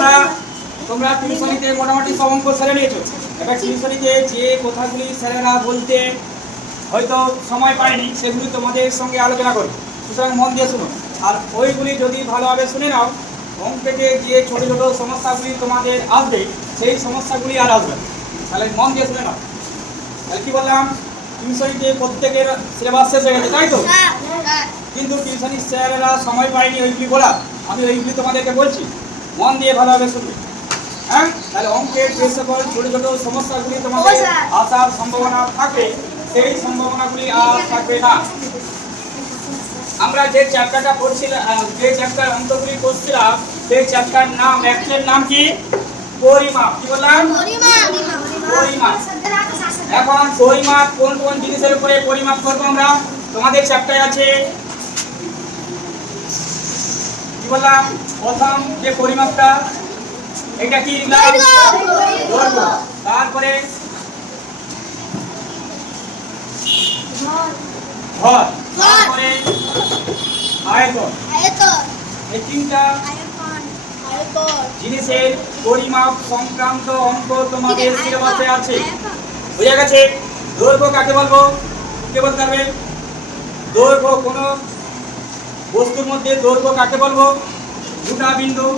তোমরা তোমরা টিউশনিতে মোটামুটি সব অঙ্ক সেরে নিয়েছো। এবার টিউশনিতে যে কথাগুলি স্যারেরা বলতে হয়তো সময় পায়নি সেগুলি তোমাদের সঙ্গে আলোচনা করো, সুতরাং মন দিয়ে শুনো। আর ওইগুলি যদি ভালোভাবে শুনে নাও, অঙ্কেতে যে ছোটো ছোটো সমস্যাগুলি তোমাদের আসবে সেই সমস্যাগুলি আর আসবে। তাহলে মন দিয়ে শুনে নাও। তাহলে কী বললাম, টিউশনিতে প্রত্যেকের সিলেবাস শেষ হয়ে গেছে, তাই তো? কিন্তু টিউশনির স্যারেরা সময় পায়নি ওইগুলি বলা, আমি ওইগুলি তোমাদেরকে বলছি, মন দিয়ে ভালোভাবে শুনবে। হ্যাঁ, তাহলে অঙ্কের যে সকল ছোটো ছোটো সমস্যাগুলি তোমাদের আসার সম্ভাবনা থাকে সেই সম্ভাবনাগুলি আর থাকবে না। আমরা যে চ্যাপ্টারটা পড়ছিলাম, যে চ্যাপ্টার অঙ্কগুলি করছিলাম, সেই চ্যাপ্টার নাম, অ্যাকচুয়াল নাম কি? পরিমাপ। কি বললাম? পরিমাপ। এখন পরিমাপ কোন কোন জিনিসের উপরে পরিমাপ করবো আমরা? তোমাদের চ্যাপ্টারে আছে, কি বললাম, প্রথম যে পরিমাপটা এটা কি লিখলাম? দৈর্ঘ্য। তারপরে ভর, তারপরে আয়তন। এই তিনটা জিনিসের পরিমাপ সংক্রান্ত অঙ্ক তোমাদের সিলেবাসে আছে। বুঝা গেছে? দৈর্ঘ্য কাকে বলবো? কে বলতে পারবে? দৈর্ঘ্য কোনো বস্তুর মধ্যে দৈর্ঘ্য কাকে বলবো? দুটা বিন্দু,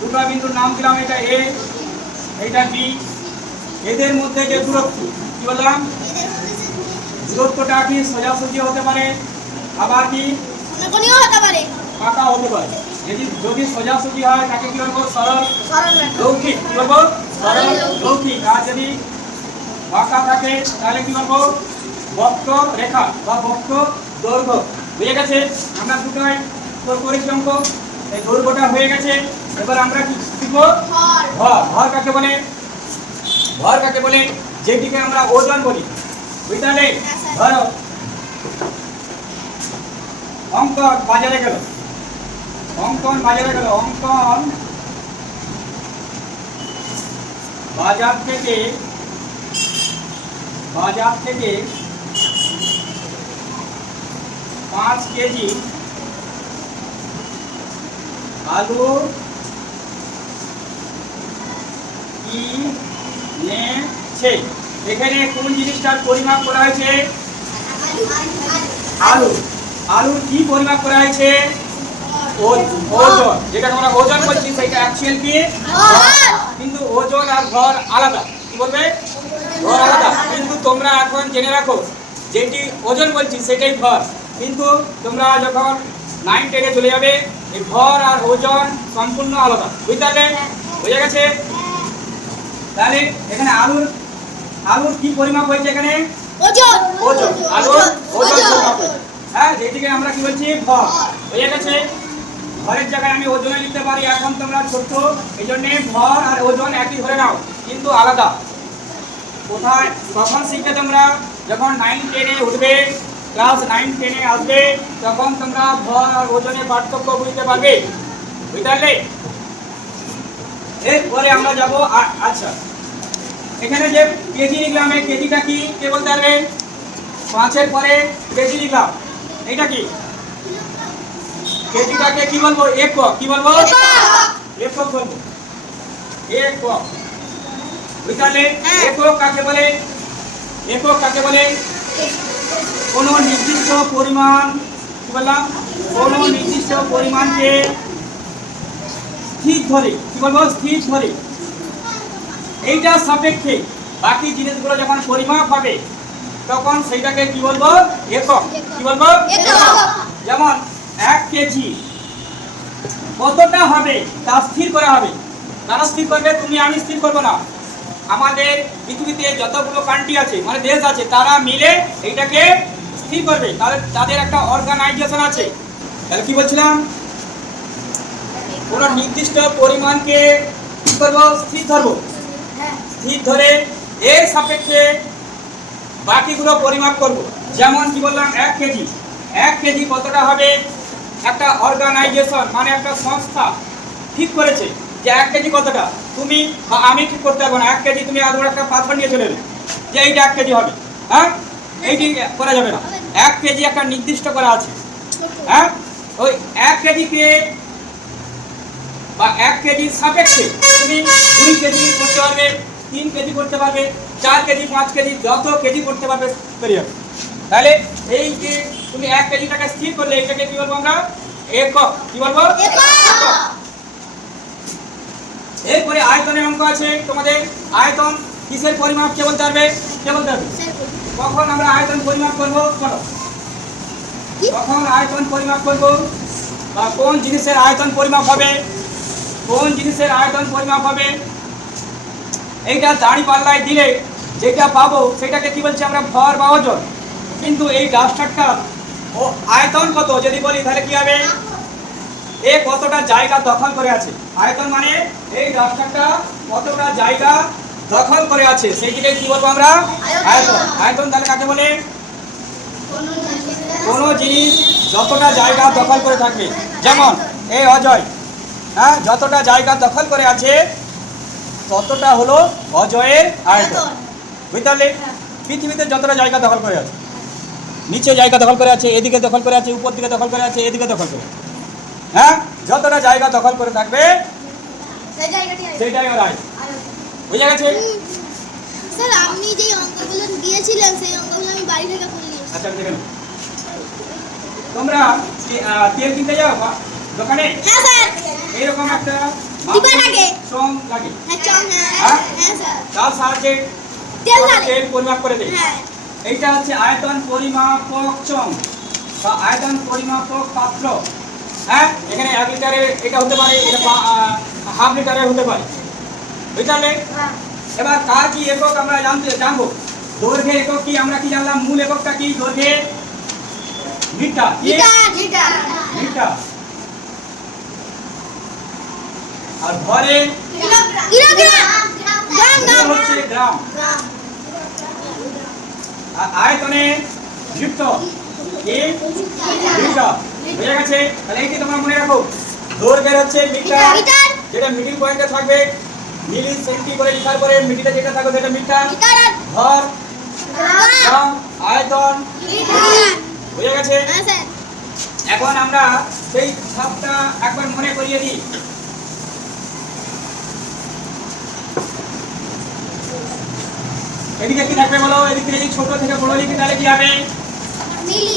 দুটা বিন্দুর নাম দিলাম, এটা এ, এটা বি, এদের মধ্যে যে দূরত্ব, কি বললাম? দূরত্বটা কি সোজাসুজি হতে পারে, আবার কি হতে পারে, পাকা হতে পারে। যদি সোজাসুজি হয় তাকে কি বলবো? সরল রৈখিক। কি বলবো? সরল রৈখিক। আর যদি বাঁকা থাকে তাহলে কি বলবো? বক্র রেখা বা বক্র দৈর্ঘ্য। বুঝে গেছে? আমরা দুটোই করেছি অঙ্ক, এই দৈর্ঘ্যটা হয়ে গেছে। এবার আমরা কি শিখব? ভর। ভর কাকে বলে? ভর কাকে বলে? যেটিকে আমরা ওজন বলি। বুঝলে? ধরো অঙ্কন বাজারে গেল, অঙ্কন বাজারে গেল, অঙ্কন বাজার থেকে 5 কেজি আলু কিনেছে। এখানে কোন জিনিসটার পরিমাপ করা হয়েছে? আলু। আলুর কি পরিমাপ করা হয়েছে? ওজন। যেটা আমরা ওজন বলছি সেটা অ্যাকচুয়াল কি? কিন্তু ওজন আর ভর আলাদা। কি বলবে? ভর আলাদা। কিন্তু তোমরা এখন জেনে রাখো, যেটি ওজন বলছি সেটাই ভর। কিন্তু তোমরা যখন 9 10-এ চলে যাবে, এই ভর আর ওজন সম্পূর্ণ আলাদা। বুঝতে পারলে? বুঝে গেছে? তাহলে এখানে আলুর কি পরিমাপ হয়েছে? এখানে ওজন। ওজন। আলুর ওজন পরিমাপ হয়েছে। হ্যাঁ, যেটিকে আমরা কি বলছি? ভর। বুঝে গেছে? ভরের জায়গায় আমি ওজনে লিখতে পারি। এখন তোমরা ছোট, এই জন্য ভর আর ওজন একই ধরে নাও, কিন্তু আলাদা। কোথায় কখন শিখবে তোমরা? যখন 9 10-এ উঠবে, ক্লাস 9 10-এ আসবে, তখন তোমরা ভর আর ওজনের পার্থক্য বুঝতে পারবে। বুঝতে পারলে? এরপরে আমরা যাব। আচ্ছা, এখানে যে কেজি লিখলাম, এই কেজিটা কি কে বলতে পারবে? 5-এর পরে কেজি লিখলাম, এইটা কি? কেজিটাকে কি বলবো? একক। কি বলবো? একক বলবো। একক। বুঝলে? একক কাকে বলে? একক কাকে বলে? কোন নির্দিষ্ট পরিমাণ, কি বললাম? কোন নির্দিষ্ট পরিমাণকে স্থির ধরে, কি বলবো? স্থির ধরে, এইটা সাপেক্ষে বাকি জিনিসগুলো যখন পরিমাপ হবে তখন সেইটাকে কি বলবো? একক। কি বলবো? একক। যেমন 1 কেজি কতটা হবে তা স্থির করা হবে। কারা স্থির করবে? তুমি আমি স্থির করবো না। আমাদের পৃথিবীতে যতগুলো কান্ট্রি আছে, মানে দেশ আছে, তারা মিলে এইটাকে স্থির করবে। তাদের একটা অর্গানাইজেশন আছে। তাহলে কি বলছিলাম? কোনো নির্দিষ্ট পরিমাণকে কি করবো? স্থির ধরবো। স্থির ধরে এর সাপেক্ষে বাকিগুলো পরিমাপ করব। যেমন কি বললাম? 1 কেজি। 1 কেজি কতটা হবে? একটা অর্গানাইজেশন, মানে একটা সংস্থা ঠিক করেছে যে 1 কেজি কতটা। তুমি বা আমি ঠিক করতে পারবো না। 1 কেজি তুমি আলুর একটা পাথর নিয়ে চলে এলে যে এইটা 1 কেজি হবে, হ্যাঁ, এইটি করা যাবে না। 1 কেজি একটা নির্দিষ্ট করা আছে। হ্যাঁ, ওই 1 কেজিকে বা 1 কেজির সাপেক্ষে তুমি 2 কেজি করতে পারবে, 3 কেজি করতে পারবে, 4 কেজি, 5 কেজি, যত কেজি করতে পারবে তৈরি হবে। তাহলে এই যে তুমি 1 কেজিটাকে স্থির করলে এটাকে কি বলবো আমরা? একক। কি বলবো? একক। এরপরে আয়তনের অঙ্ক আছে তোমাদের। আয়তন কিসের পরিমাপ কে বলতে পারবে? কে বলতে পারবে? কখন আমরা আয়তন পরিমাপ করব? বলো। কখন আয়তন পরিমাপ করব বা কোন জিনিসের আয়তন পরিমাপ হবে? কোন জিনিসের আয়তন পরিমাপ হবে? এইটা দাড়ি পাল্লায় দিলে যেটা পাবো সেটাকে কি বলছি আমরা? ভর বা ওজন। কিন্তু এই ডাস্টারটা ও আয়তন কত যদি বলি তাহলে কি হবে? এ কতটা জায়গা দখল করে আছে। আয়তন মানে এই ডাস্টারটা কতটা জায়গা দখল করে আছে সেইটাকে কি বলবো আমরা? আয়তন। আয়তন তাহলে কাকে বলে? কোনো জিনিস যতটা জায়গা দখল করে থাকবে, যেমন এই অজয়, হ্যাঁ, যতটা জায়গা দখল করে আছে ততটা হলো অজয়ের আয়তন। বুঝতে পারলে? পৃথিবীতে যতটা জায়গা দখল করে আছে, নিচে জায়গা দখল করে আছে, এদিকে দখল করে আছে, উপর দিকে দখল করে আছে, এদিকে দখল করে আছে, হ্যাঁ, যতটা জায়গা দখল করে থাকবে সেইটাই ওর আয়তন। বুঝে গেছে? স্যার আপনি যে অঙ্কগুলো দিয়েছিলেন সেই অঙ্কগুলো আমি বাড়ি থেকে করে নিয়েছি। আচ্ছা দেখেন, তোমরা তেল কিনতে যাও দোকানে? হ্যাঁ স্যার। এইরকম একটা ডিব্বা লাগে, চং লাগে, হ্যাঁ চং, হ্যাঁ? হ্যাঁ স্যার। তার সাহায্যে তেল পরিমাপ করে দেয়। হ্যাঁ। এইটা হচ্ছে আয়তন পরিমাপক চং বা আয়তন পরিমাপক পাত্র। হ্যাঁ, এখানে 1 লিটারের এটা হতে পারে, এটা হাফ লিটারের হতে পারে। বুঝতে? এবার কার কি একক আমরা জানবো। দৈর্ঘ্যের একক কি আমরা কি জানলাম? মূল এককটা কি? দৈর্ঘ্যের মিটার। মিটার। আর ভরে হচ্ছে গ্রাম। আর আয়তনে লিটার। কি? লিটার। বুঝে গেছে? তাহলে এইটি তোমরা মনে রাখো। দৈর্ঘ্যের হচ্ছে মিটার, যেটা মিডল পয়েন্টে থাকবে মিলি সেন্টি করে লিখার পরে মিডিলে যেটা থাকবে সেটা মিটার। ভর গ্রাম, আয়তন। বুঝে গেছে? এখন আমরা সেই সবটা একবার মনে করিয়ে দিই। এদিকে কি থাকবে বলো? এদিকে যদি ছোট থেকে বড় লিখি তাহলে কি হবে? মিলি,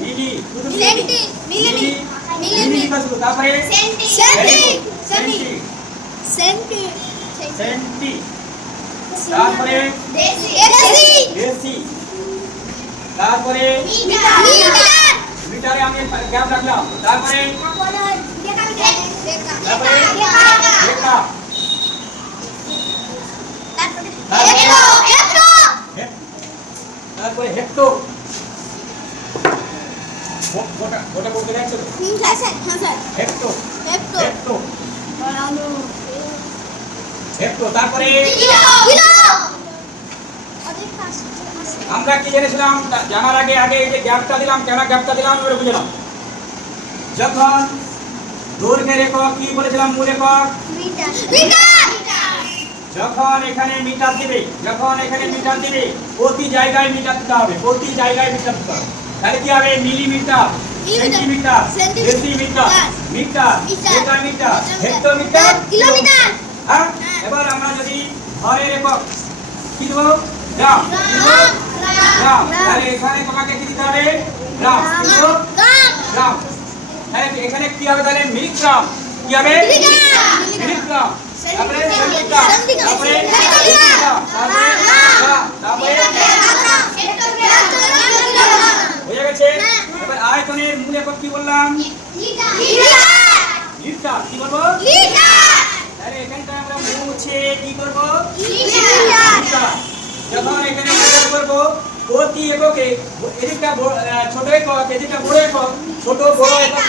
মিলি। শুধু সেন্টি, মিলি, মিলি লিখা শুধু, তারপরে সেন্টি, সেন্টি, সেন্টি, সেন্টি, তারপরে ডেসি, তারপরে মিটারে আমি গ্যাপ রাখলাম, তারপরে ডেকা, তারপরে হেক্টর। গোটা বলতে দেখছো তো? হেক্টর, হেক্টর, হেক্টর, তারপরে আমরা কি জেনেছিলাম জানার আগে এই যে গ্যাপটা দিলাম, কেন গ্যাপটা দিলাম এবারে বুঝলাম। যখন দৈর্ঘ্যের একক কি বলেছিলাম? মূল একক। যখন এখানে মিটার দিবে, প্রতি জায়গায় মিটার দিতে হবে, প্রতি জায়গায় মিটার দিতে হবে। তাহলে কি হবে? Millimetre, centimetre, decimetre, metre, decametre, hectometre, kilometre. হ্যাঁ, এবার আমরা যদি ভরের একক কি দেব? গ্রাম। গ্রাম। তাহলে এখানে তোমাকে কি দিতে হবে? গ্রাম। গ্রাম। তাহলে এখানে কি হবে? তাহলে মিলিগ্রাম। কি হবে? মিলিগ্রাম। তারপরে সেন্টিগ্রাম, তারপরে ডেসিগ্রাম, তারপরে গ্রাম, তারপরে হয়ে গেছে। এবার আয়তনের মূল একক কি বললাম? লিটার। কি বলবো? তাহলে এখানটা আমরা মুছে কি করব? লিটার। যখন এখানে লিটার করব প্রতি এককে, এদিকটা ছোট একক, এদিকটা বড় একক, ছোট বড় একক।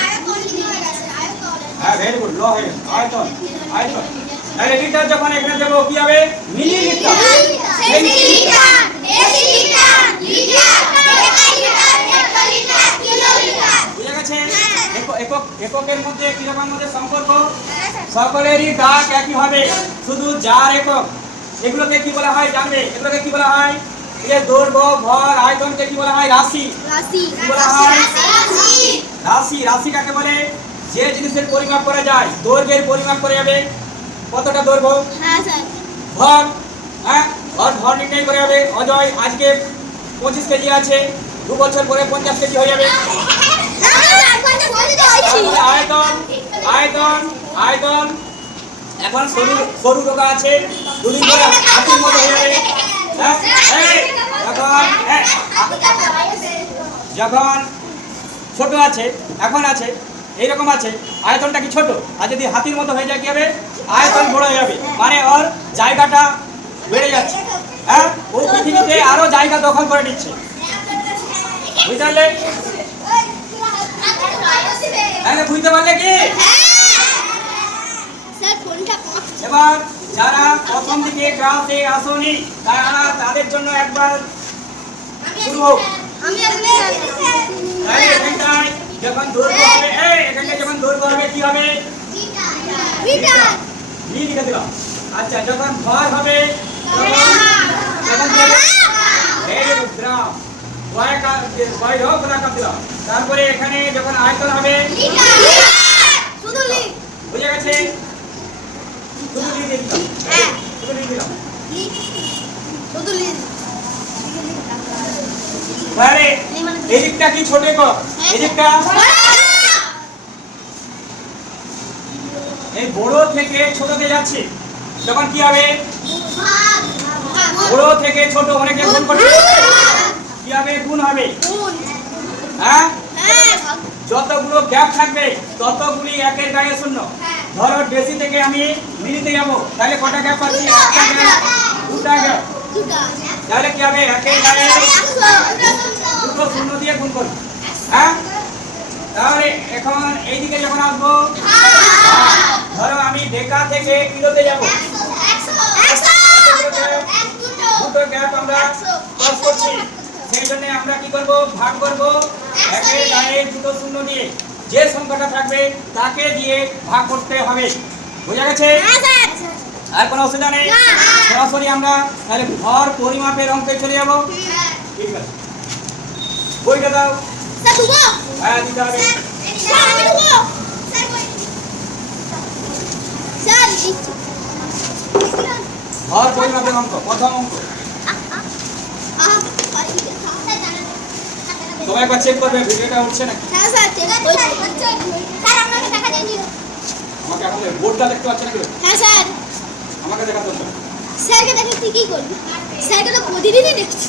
হ্যাঁ, ভেরি গুড। ল হয়ে গেছে। আয়তন, আয়তন। তাহলে লিটার যখন এখানে দেব কি হবে? Millilitre, centilitre, decilitre, litre, decalitre, hectolitre, kilolitre. বুঝা গেছে? এককের মধ্যে কি রকম মধ্যে সম্পর্ক? সকলেরই ডাক একই হবে, শুধু যার একক। এগুলোকে কি বলা হয় জানবে? এগুলোকে কি বলা হয়? এই দৈর্ঘ্য, ভর, আয়তনকে কি বলা হয়? রাশি। কি বলা হয়? রাশি। রাশি কাকে বলে? যে জিনিসের পরিমাপ করা যায় দৈর্ঘ্যের পরিমাপ করা যাবে কতটা দৈর্ঘ্য হ্যাঁ স্যার ভর হ্যাঁ ভর নির্ণয় করা যাবে অজয় আজকে 25 কেজি আছে 2 বছর পরে 50 কেজি হয়ে যাবে তারপরে আয়তন আয়তন আয়তন এখন সরু সরু রোগা আছে দুদিন পরে হাতির মতো হয়ে যাবে হ্যাঁ যখন ছোট আছে এখন আছে এইরকম আছে আয়তনটা কি ছোট আর যদি হাতির মতো হয়ে যায় কি হবে আয়তন বড় হয়ে যাবে মানে ওর জায়গাটা বেড়ে যাচ্ছে হ্যাঁ ও পৃথিবীতে আরো জায়গা দখল করে নিচ্ছে বুঝতে পারলে হ্যাঁ বুঝতে পারলে কি স্যার ফোনটা এবার যারা প্রথম দিকে ক্লাসে আসেনি তাদের জন্য একবার শুরু হোক আমি এখানটায় যখন দৈর্ঘ্য হবে এখানটায় যখন দৈর্ঘ্য হবে কি হবে নি লিখে দিলাম আচ্ছা যখন ভর হবে তখন কি হবে গ্রাম তারপরে এখানে যখন আয়তন হবে বুঝে গেছে শুধু লিখে দিলাম শুধু লিখে দিলাম এবারে এদিকটা কি ছোট কর এদিকটা এই বড় থেকে ছোটতে যাচ্ছে তখন কি হবে বড় থেকে ছোট অনেকে গুণ করছে কি হবে গুণ হবে হ্যাঁ যতগুলো গ্যাপ থাকবে ততগুলি একের গায়ে শূন্য ধরো বেশি থেকে আমি মিনিটে যাবো তাহলে কটা গ্যাপ পাচ্ছি একটা গ্যাপ দুটা গ্যাপ তাহলে কি হবে একের গায়ে দুটো শূন্য দিয়ে গুণ করব হ্যাঁ তাহলে এখন এইদিকে যখন আসবো ধরো আমি ডেকা থেকে কিলোতে যাবো দুটো গ্যাপ আমরা ক্রস করছি সেই জন্য আমরা কি করব ভাগ করব একের গায়ে দুটো শূন্য দিয়ে যে সংখ্যাটা থাকবে তাকে দিয়ে ভাগ করতে হবে বুঝা গেছে আর কোনো অসুবিধা নেই সরাসরি আমরা তাহলে ভর পরিমাপের অঙ্কে চলে যাব ঠিক আছে বইটা দাও হ্যাঁ দিতে হবে ভর পরিমাপের অঙ্ক প্রথম অঙ্ক সবাই একবার চেক করবে ভিডিওটা উঠছে নাকি আমাকে এখন বোর্ডটা দেখতে পাচ্ছেন নাকি হ্যাঁ স্যার আমাকে দেখাতে হবে স্যারকে দেখে তুই কি করবি স্যারকে তো প্রতিদিনই দেখছি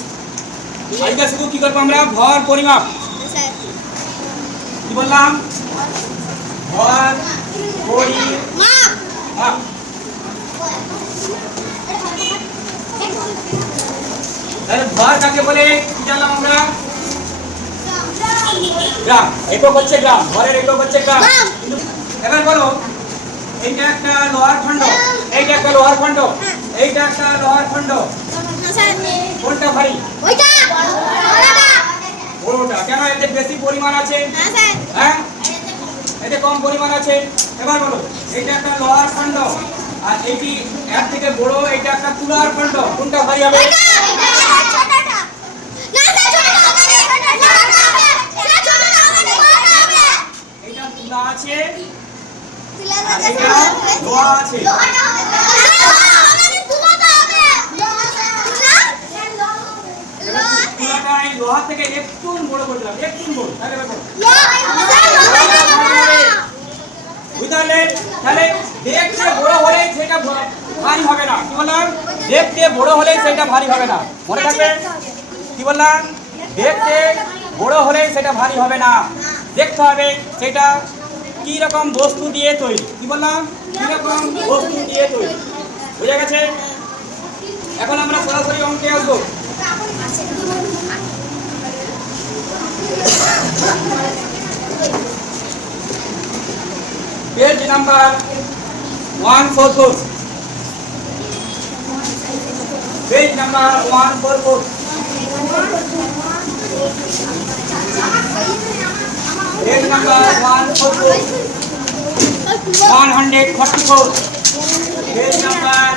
আজকে শুধু কি করবো আমরা ভর পরিমাপ স্যার কি বললাম ভর পরিমাপ মা তাহলে ভর কাকে বলে কি জানলাম আমরা গ্রাম একক হচ্ছে গ্রাম ভরের একক হচ্ছে গ্রাম এবার বলো এইটা একটা লোহার খণ্ড এইটা একটা লোহার খণ্ড এইটা একটা লোহার খণ্ড কোনটা ভারী ওইটা বড়টা কেন এতে বেশি পরিমাণ আছে হ্যাঁ এতে কম পরিমাণ আছে এবার বলো এইটা একটা লোহার খণ্ড আর এইটি এর থেকে বড় এইটা একটা তুলার খণ্ড কোনটা ভারী হবে এইটা তুলা আছে আর এইটা লোহা আছে তুলাটাই লোহা থেকে একটু বড় করে দিলাম একটু বড় তাহলে দেখো বুঝলে তাহলে দেখতে বড় হলেই সেটা ভারী হবে না কি বললাম দেখতে বড় হলেই সেটা ভারী হবে না মনে থাকবে কি বললাম দেখতে বড় হলেই সেটা ভারী হবে না দেখতে হবে সেটা কি রকম বস্তু দিয়ে তৈরি কি বললাম কি রকম বস্তু দিয়ে তৈরি বুঝা গেছে এখন আমরা সরাসরি অঙ্কে আসবো page number 144 page number 144 page number 144 144 page number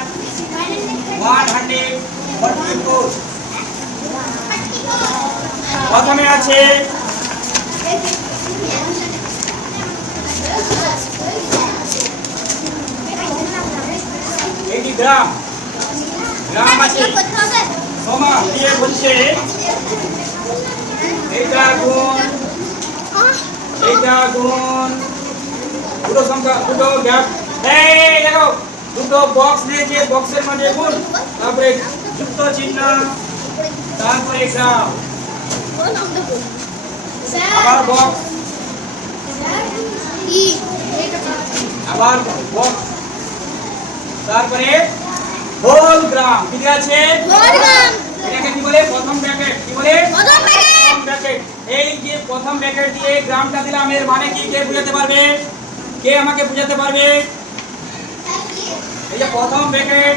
144 প্রথমে আছে গ্রাম গ্রাম আছে করতে হবে সমান দিয়ে বলছে এইটা গুণ দুটো সংখ্যা দুটো গ্যাপ এই দেখো দুটো বক্স নিয়েছে বক্সের মধ্যে গুণ তারপরে যুক্ত চিহ্ন তারপরে গ্রাম আবার বক্স ই আবার বক্স তারপরে হোল গ্রাম কি দেয়া আছে বললাম এটাকে কি বলে প্রথম ব্র্যাকেট কি বলে প্রথম প্যাকেট প্রথম ব্র্যাকেট এই যে প্রথম ব্র্যাকেট দিয়ে গ্রামটা দিলাম এর মানে কি কে বুঝাতে পারবে কে আমাকে বুঝাতে পারবে এই যে প্রথম ব্র্যাকেট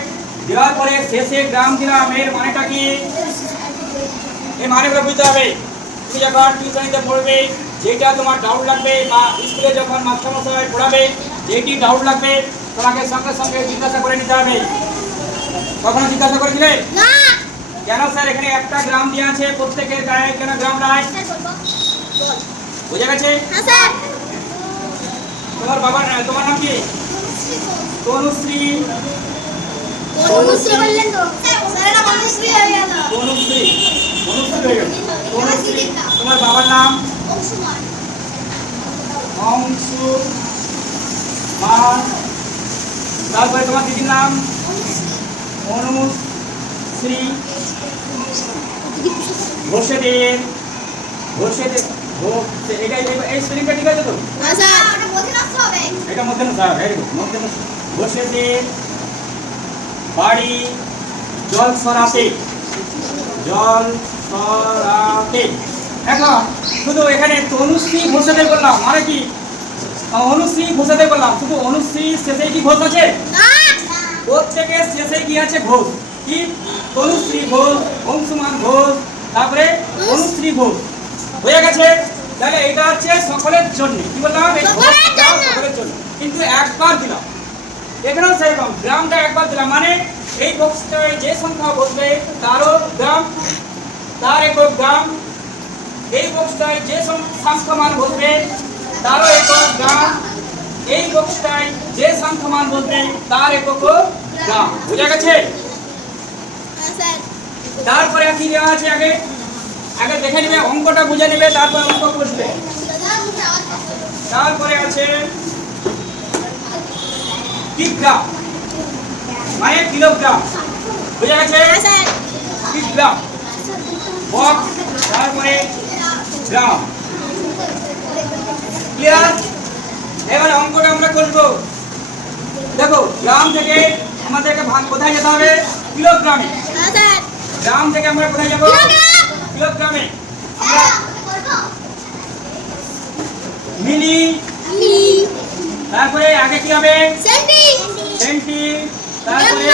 দেওয়ার পরে শেষে গ্রাম দিলাম এর মানেটা কি এই মানেগুলো বুঝতে হবে তুমি যখন টিউশনিতে পড়বে যেটা তোমার ডাউট লাগবে বা স্কুলে যখন মাস্টারমশাই পড়াবে যেটি ডাউট লাগবে তোমাকে সঙ্গে সঙ্গে জিজ্ঞাসা করে নিতে হবে কখনো জিজ্ঞাসা করেছিলে না কেন স্যার এখানে একটা গ্রাম দেওয়া আছে প্রত্যেকের গায়ে কেন গ্রাম নাই বুঝে গেছে হ্যাঁ স্যার তোমার নাম কি তনুশ্রী অনুশ্রী বললেন তো স্যার এটা অনুশ্রী হয়ে গেল তনুশ্রী হয়ে গেল। তনুশ্রী তোমার বাবার নাম অংশুমান অংশু মান তারপরে তোমার দিদির নাম অনুশ্রী ঘোষেদের এটা এই স্পেলিংটা ঠিক আছে তো হ্যাঁ স্যার এটা মধ্যে রাখতে হবে এটা মধ্যে স্যার ভেরি গুড মধ্যে ঘোষেদের বাড়ি জল সরাতে এখন শুধু এখানে তনুশ্রী ঘোষাদের বললাম মানে কি অনুশ্রী ঘোষাদের বললাম শুধু অনুশ্রী শেষে কি ঘোষ আছে না প্রত্যেকের শেষে কি আছে ঘোষ কি তনুশ্রী ঘোষ অংশুমান ঘোষ তারপরে অনুশ্রী ঘোষ হয়ে গেছে তাহলে এটা হচ্ছে সকলের জন্য কি বললাম এই সকলের ঘোষটা জন্য। সকলের জন্য কিন্তু একবার দিলাম এখানেও সেরকম গ্রামটা একবার দিলাম মানে এই বক্সটায় যে সংখ্যা বসবে তারও গ্রাম তার একক গ্রাম এই বক্সটায় যে সংখ্যা মান বসবে তারও একক গ্রাম এই বক্সটায় যে সংখ্যা মান বসবে তার একক গ্রাম বুঝা গেছে হ্যাঁ স্যার তারপরে কি দেওয়া আছে আগে আগে দেখে নেবে অঙ্কটা বুঝে নেবে তারপর অঙ্ক বসবে তারপরে আছে কিগ্রাম মানে কিলোগ্রাম বুঝা গেছে হ্যাঁ স্যার কিগ্রাম বক্স তারপরে গ্রাম ক্লিয়ার এবার অঙ্কটা আমরা করব দেখো গ্রাম থেকে আমাদেরকে ভাগ কোথায় যেতে হবে কিলোগ্রামে হ্যাঁ স্যার গ্রাম থেকে আমরা কোথায় যাব কিলোগ্রামে আমরা মিলি মি তারপরে আগে কি হবে সেন্টি সেন্টি তারপরে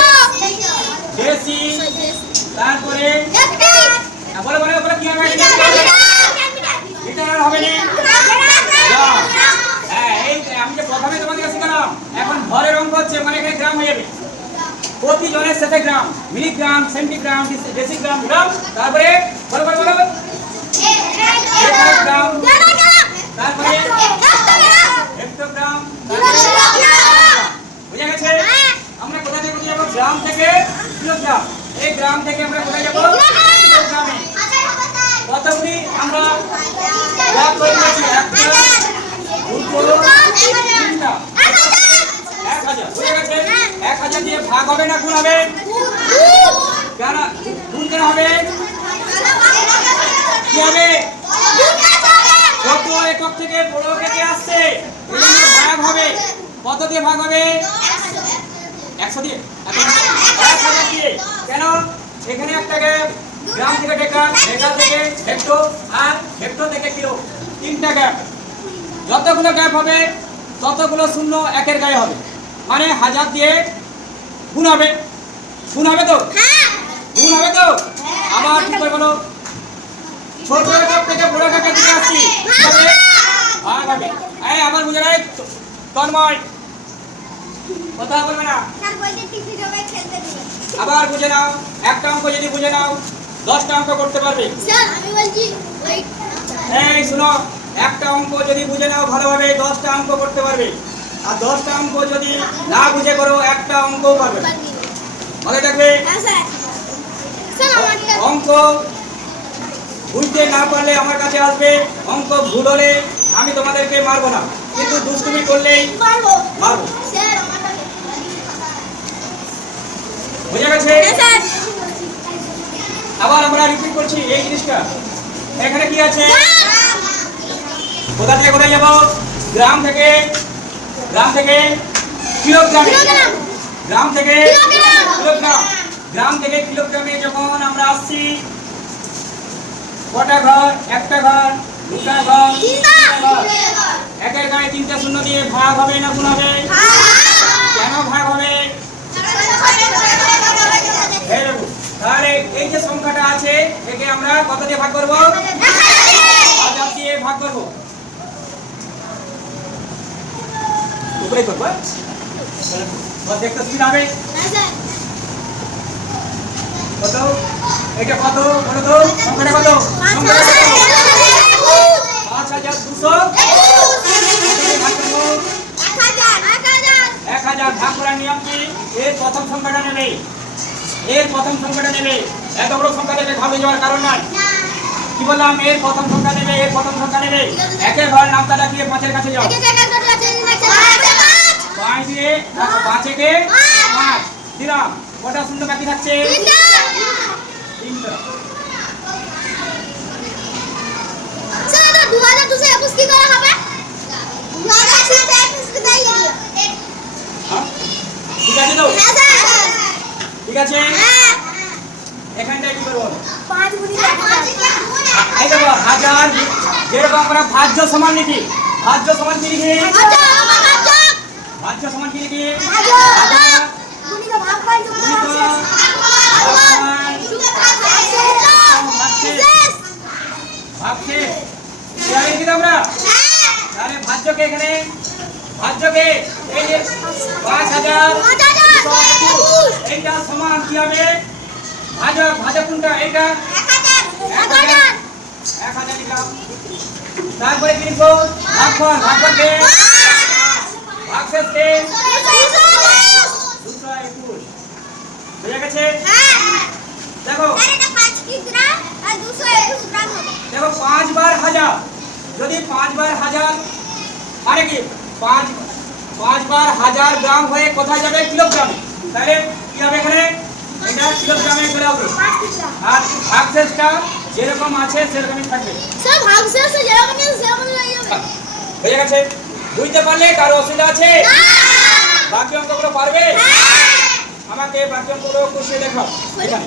ডেসি তারপরে বলো বলো বলো কি হবে লিটার হবে না হ্যাঁ এই আমি যে প্রথমে তোমাদেরকে শেখালাম এখন ভরের অঙ্ক হচ্ছে মানে এখানে গ্রাম হয়ে যাবে প্রতি জনের সাথে গ্রাম মিলিগ্রাম সেন্টিগ্রাম ডেসিগ্রাম গ্রাম তারপরে বলো বলো বলো গ্রাম তারপরে হেক্টোগ্রাম বুঝা গেছে আমরা কোথা থেকে কোথায় যাবো গ্রাম থেকে কিলোগ্রাম এই গ্রাম থেকে আমরা কোথায় যাবো কিলোগ্রামে কতগুলি আমরা ভাগ করে নিয়েছি একটা দুটো তিনটা 1000 বুঝা গেছে 1000 দিয়ে ভাগ হবে না গুণ হবে কেন গুণ কেন হবে কি হবে ছোট একক থেকে বড় একে আসছে এজন্য ভাগ হবে কত দিয়ে ভাগ হবে 100 দিয়ে 1000 দিয়ে কেন এখানে একটা গ্যাপ গ্রাম থেকে ডেকা ডেকা থেকে হেক্টো আর হেক্টো থেকে কিলো তিনটা গ্যাপ যতগুলো গ্যাপ হবে ততগুলো শূন্য একের গায়ে হবে মানে 1000 দিয়ে গুণ হবে তো গুণ হবে তো আবার কি করে বলো ছোট একক থেকে বড় একের দিকে আসছি ভাগ হবে এই আবার বুঝে নাই তন্ময় কথা বলবে না আবার বুঝে নাও একটা অঙ্ক যদি বুঝে নাও 10টা অঙ্ক করতে পারবে স্যার আমি বলছি ওয়েট এই শুনো একটা অঙ্ক যদি বুঝে নাও ভালোভাবে 10টা অঙ্ক করতে পারবে আর 10টা অঙ্ক যদি না বুঝে করো একটা অঙ্কও পারবে না। মাথায় রাখবে। হ্যাঁ স্যার। স্যার আমারটা অঙ্ক বুঝতে না পারলে আমার কাছে আসবে, অঙ্ক ভুল হলে আমি তোমাদেরকে মারবো না, কিন্তু দুষ্টুমি করলেই পারবো। মারবো। স্যার আমারটা বুঝে গেছে? হ্যাঁ স্যার। আবার আমরা রিপিট করছি এই জিনিসটা। এখানে কি আছে? কোথা থেকে কোথায় যাবো? গ্রাম থেকে কিলোগ্রামে, কিলোগ্রাম। গ্রাম থেকে কিলোগ্রাম। কিলোগ্রাম, গ্রাম থেকে কিলোগ্রামে যখন আমরা আসছি, কটা ঘর? একটা ঘর, দুটা ঘর, তিনটা। তিনটা ঘর। একের গায়ে তিনটা শূন্য দিয়ে ভাগ হবে না গুণ হবে? কেন ভাগ হবে? এই দেখো, তাহলে এই যে সংখ্যাটা আছে একে আমরা কত দিয়ে ভাগ করবো? 1000 দিয়ে ভাগ করবো। উপরে করবো, দেখতে সুবিধা হবে। হ্যাঁ স্যার। কত? এটা কত? বলো তো, সংখ্যাটা কত? সংখ্যাটা কত? 5200 ভাগ করবো। 1000 ভাগ করার নিয়ম কি? এর প্রথম সংখ্যাটা নেবে, এর প্রথম সংখ্যাটা নেবে। এত বড় সংখ্যা থেকে ঘাবড়ে যাওয়ার কারণ নাই। কি বললাম? এর প্রথম সংখ্যা নেবে, এর প্রথম সংখ্যা নেবে। একের ঘর নামটা ডাকিয়ে 5 কাছে যাও। 5 দিয়ে 5 একে 5 দিলাম। কটা শূন্য বাকি থাকছে? 3টা। স্যার এটা 2221 কি করে হবে? হ্যাঁ? ঠিক আছে তো? হ্যাঁ স্যার। ঠিক আছে? হ্যাঁ। এখানটায় কি করবো? 5 গুণিত 1000। এই দেখো, 1000 যেরকম আমরা ভাজ্য সমান লিখি, ভাজ্য সমান কি লিখি? ভাজ্য সমান কি লিখি? গুণিত ভাগ পাই তো ভাগছে এভাবে লিখি তো আমরা। তাহলে ভাজ্যকে এখানে, ভাজ্যকে এই যে 5221 এইটা সমান কি হবে? ভাজক, ভাজক কোনটা? এইটা 1000 লিখলাম। তারপরে কি লিখবো? ভাগফল, ভাগফলকে ভাগশেষকে 221। বুঝে গেছে? দেখো, দেখো 5 বার 1000, যদি 5 বার 1000 মানে কি 5 বার 1000 গ্রাম হয়ে কোথায় যাবে? কিলোগ্রামে। তাহলে কি হবে এখানে? এটা কিলোগ্রামে চলে আসবে। আর ভাগশেষটা যেরকম আছে সেরকমই থাকবে। স্যার ভাগশেষ যেরকম আছে সেরকম হয়ে যাবে। বুঝে গেছে? বুঝতে পারলে কারো অসুবিধা আছে? বাকি অঙ্কগুলো পারবে? আমাকে বাকি অঙ্কগুলো কষিয়ে দেখাও এখানে।